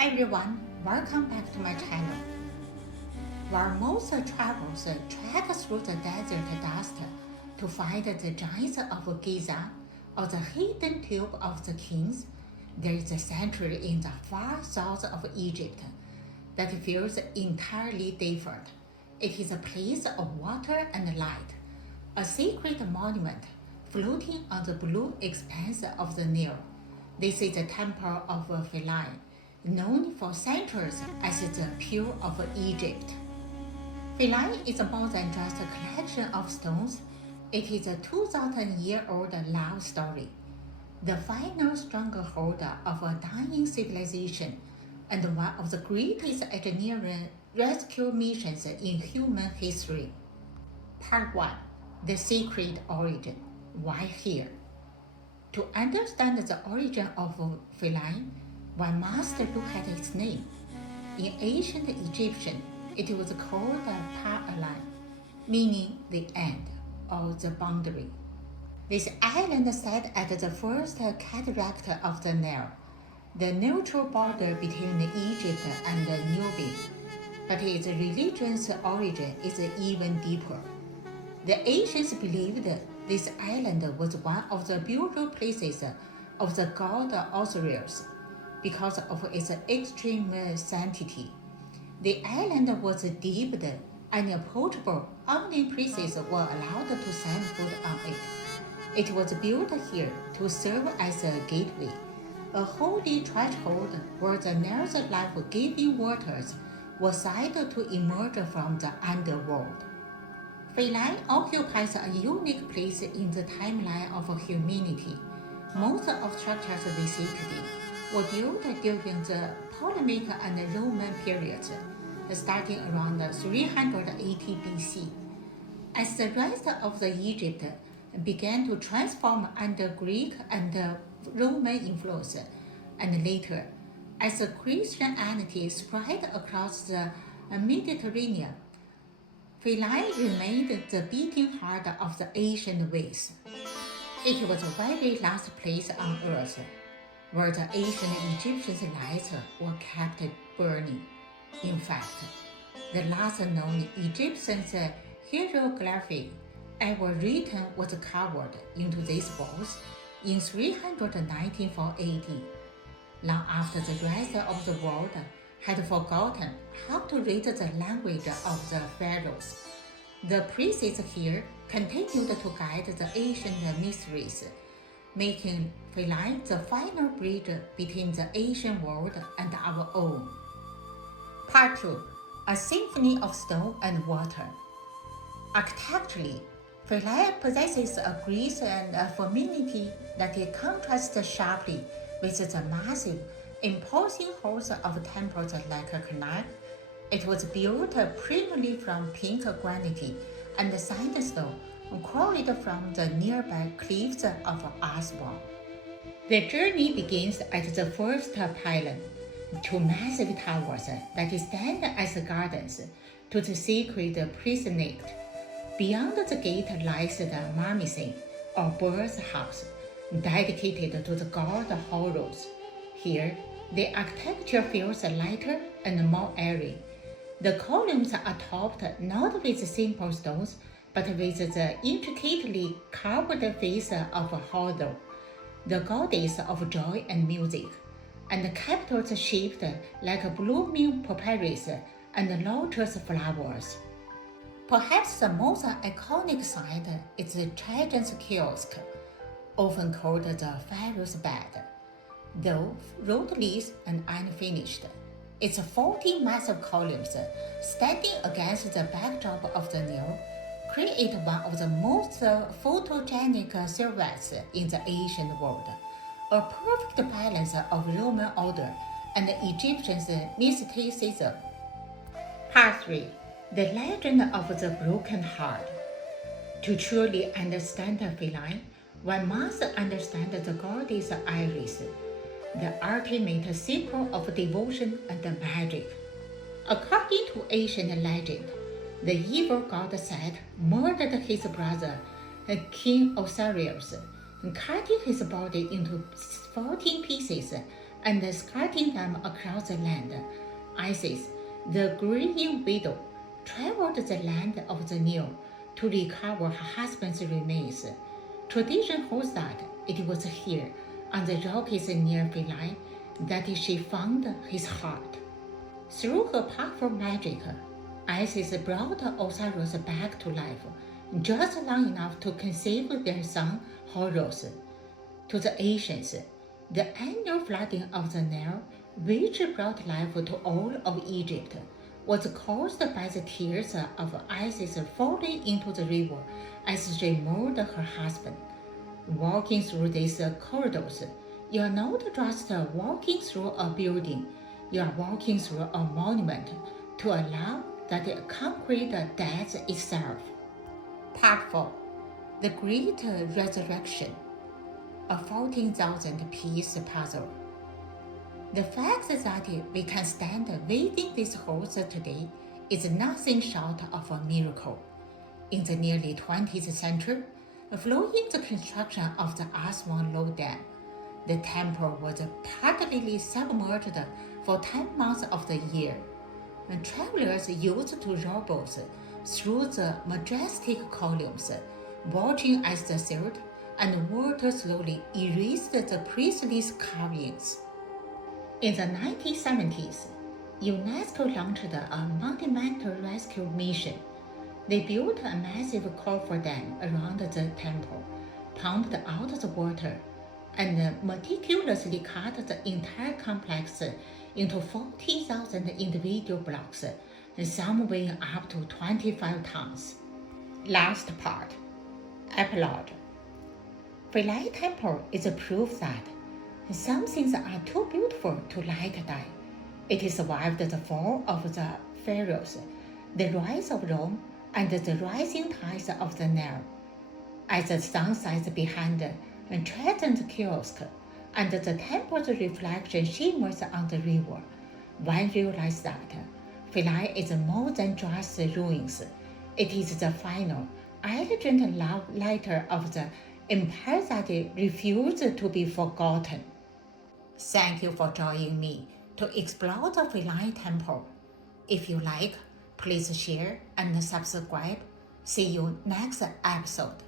Hi everyone, welcome back to my channel. While most travelers trek through the desert dust to find the giants of Giza or the hidden tomb of the kings, there is a sanctuary in the far south of Egypt that feels entirely different. It is a place of water and light, a sacred monument floating on the blue expanse of the Nile. This is the Temple of Philae, known for centuries as the Pearl of Egypt. Philae is more than just a collection of stones. It is a 2,000-year-old love story, the final stronghold of a dying civilization and one of the greatest engineering rescue missions in human history. Part 1. The Secret Origin. Why here? To understand the origin of Philae, one must look at its name. In ancient Egyptian, it was called Ptolemaic, meaning the end or the boundary. This island sat at the first cataract of the Nile, the neutral border between Egypt and Nubia. But its religious origin is even deeper. The ancients believed this island was one of the burial places of the god Osiris because of its extreme sanctity. The island was deemed unapproachable. Only priests were allowed to send food on it. It was built here to serve as a gateway, a holy threshold where the Nile's life-giving waters were said to emerge from the underworld. Philae occupies a unique place in the timeline of humanity. Most of the structures we see today were built during the Ptolemaic and Roman periods, starting around 380 BC. As the rest of Egypt began to transform under Greek and Roman influence, and later, as Christianity spread across the Mediterranean, Philae remained the beating heart of the ancient ways. It was the very last place on earth where the ancient Egyptians' lights were kept burning. In fact, the last known Egyptian hieroglyphy ever written was carved into these walls in 394 AD, long after the rest of the world had forgotten how to read the language of the pharaohs. The priests here continued to guide the ancient mysteries, making Philae the final bridge between the ancient world and our own. Part 2. A symphony of stone and water. Architecturally, Philae possesses a grace and a femininity that contrasts sharply with the massive, imposing halls of temples like Karnak. It was built primarily from pink granite and sandstone quarried from the nearby cliffs of Aswan. The journey begins at the first pylon, two massive towers that stand as gardens to the sacred precinct. Beyond the gate lies the marmison, or bird's house, dedicated to the god Horus. Here, the architecture feels lighter and more airy. The columns are topped not with simple stones, but with the intricately carved face of Hathor, the goddess of joy and music, and the capitals shaped like blooming papyrus and lotus flowers. Perhaps the most iconic sight is the Trajan's kiosk, often called the Pharaoh's bed. Though roadless and unfinished, its 40 massive columns standing against the backdrop of the Nile create one of the most photogenic silhouettes in the ancient world, a perfect balance of Roman order and Egyptian mysticism. Part 3. The Legend of the Broken Heart. To truly understand Philae, one must understand the goddess Iris, the ultimate symbol of devotion and magic. According to ancient legend, the evil god Set murdered his brother, King Osiris, cutting his body into 14 pieces and escorting them across the land. Isis, the grieving widow, traveled the land of the Nile to recover her husband's remains. Tradition holds that it was here, on the rocks near Philae, that she found his heart. Through her powerful magic, Isis brought Osiris back to life, just long enough to conceive their son Horus. To the ancients, the annual flooding of the Nile, which brought life to all of Egypt, was caused by the tears of Isis falling into the river as she mourned her husband. Walking through these corridors, you are not just walking through a building, you are walking through a monument to a love that conquered death itself. Part 4. The Great Resurrection, a 14,000-piece puzzle. The fact that we can stand within these halls today is nothing short of a miracle. In the nearly 20th century, following the construction of the Aswan Low Dam, the temple was partly submerged for 10 months of the year. And travelers used to row boats through the majestic columns, watching as the silt and water slowly erased the priestly carvings. In the 1970s, UNESCO launched a monumental rescue mission. They built a massive cofferdam around the temple, pumped out the water, and meticulously cut the entire complex into 40,000 individual blocks, some weighing up to 25 tons. Last part. Epilogue. Philae Temple is a proof that some things are too beautiful to let die. It survived the fall of the pharaohs, the rise of Rome, and the rising tides of the Nile. As the sun sets behind Trenton's kiosk, and the temple's reflection shimmers on the river, one realizes that Philae is more than just ruins. It is the final, elegant love letter of the empire that refused to be forgotten. Thank you for joining me to explore the Philae Temple. If you like, please share and subscribe. See you next episode.